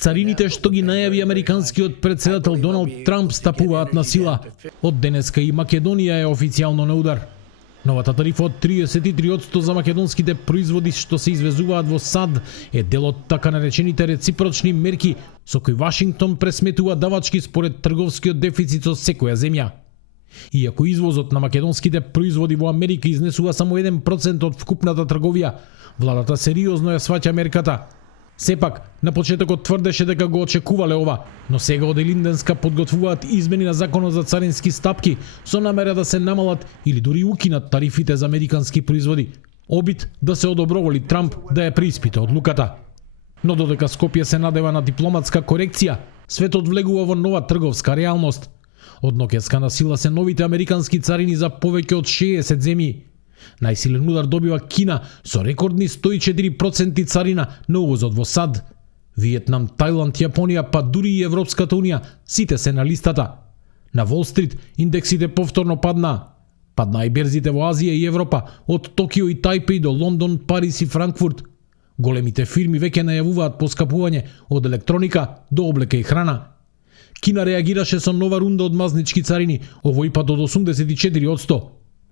Царините што ги најави американскиот председател Доналд Трамп стапуваат на сила. Од денеска и Македонија е официјално на удар. Новата тарифа од 33% за македонските производи што се извезуваат во САД е дел од така наречените реципрочни мерки со кои Вашингтон пресметува давачки според трговскиот дефицит со секоја земја. Иако извозот на македонските производи во Америка изнесува само 1% од вкупната трговија, владата сериозно ја сваќа мерката. Сепак, на почетокот тврдеше дека го очекувале ова, но сега од Елинденска подготвуваат измени на законот за царински стапки со намера да се намалат или дури укинат тарифите за американски производи. Обид да се одоброволи Трамп да ја преиспита одлуката. Но додека Скопје се надева на дипломатска корекција, светот влегува во нова трговска реалност. Од ноќеска на сила се новите американски царини за повеќе од 60 земји. Најсилен удар добива Кина со рекордни 104% царина на увозот во САД. Виетнам, Тајланд, Јапонија, па дури и Европската унија, сите се на листата. На Wall Street индексите повторно паднаа. Паднаа и берзите во Азија и Европа, од Токио и Тајпеј до Лондон, Париз и Франкфурт. Големите фирми веќе најавуваат поскапување од електроника до облека и храна. Кина реагираше со нова рунда од мазнички царини, овој пат од 84%.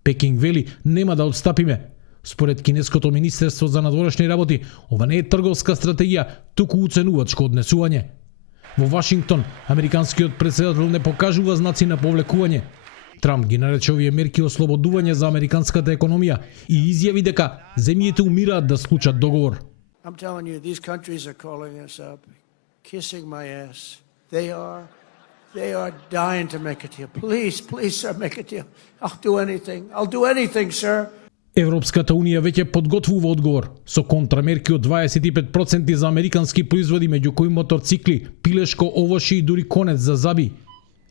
Пекинг вели нема да отстапиме. Според кинеското министерство за надворешни работи, ова не е трговска стратегија, туку уценувачко однесување. Во Вашингтон, американскиот председател не покажува знаци на повлекување. Трамп ги нарече овие мерки ослободување за американската економија и изјави дека земјите умираат да склучат договор. I'm telling you, these countries are calling us up, kissing my ass. They are dying to make a deal. Please, sir, make a deal. I'll do anything, sir. Европската унија веќе подготвува одговор со контрамерки од 25% за американски производи, меѓу кои моторцикли, пилешко овошје и дури конец за заби.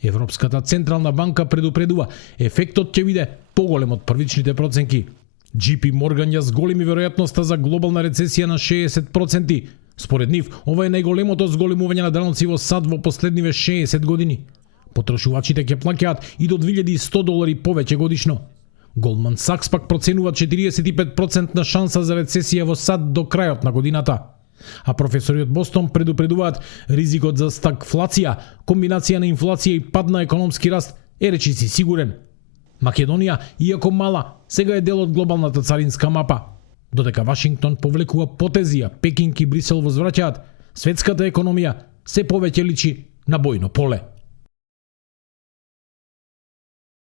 Европската централна банка предупредува, ефектот ќе биде поголем од првичните проценки. JP Morgan ја зголеми веројатноста за глобална рецесија на 60%. Според нив, ова е најголемото зголемување на даноци во САД во последниве 60 години. Потрошувачите ќе плаќаат и до $2100 повеќе годишно. Goldman Sachs пак проценува 45% шанса за рецесија во САД до крајот на годината. А професори од Бостон предупредуваат ризикот за стагфлација, комбинација на инфлација и пад на економски раст е речиси сигурен. Македонија, иако мала, сега е дел од глобалната царинска мапа. Додека Вашингтон повлекува потези, а Пекинг и Брисел возвраќаат, светската економија се повеќе личи на бојно поле.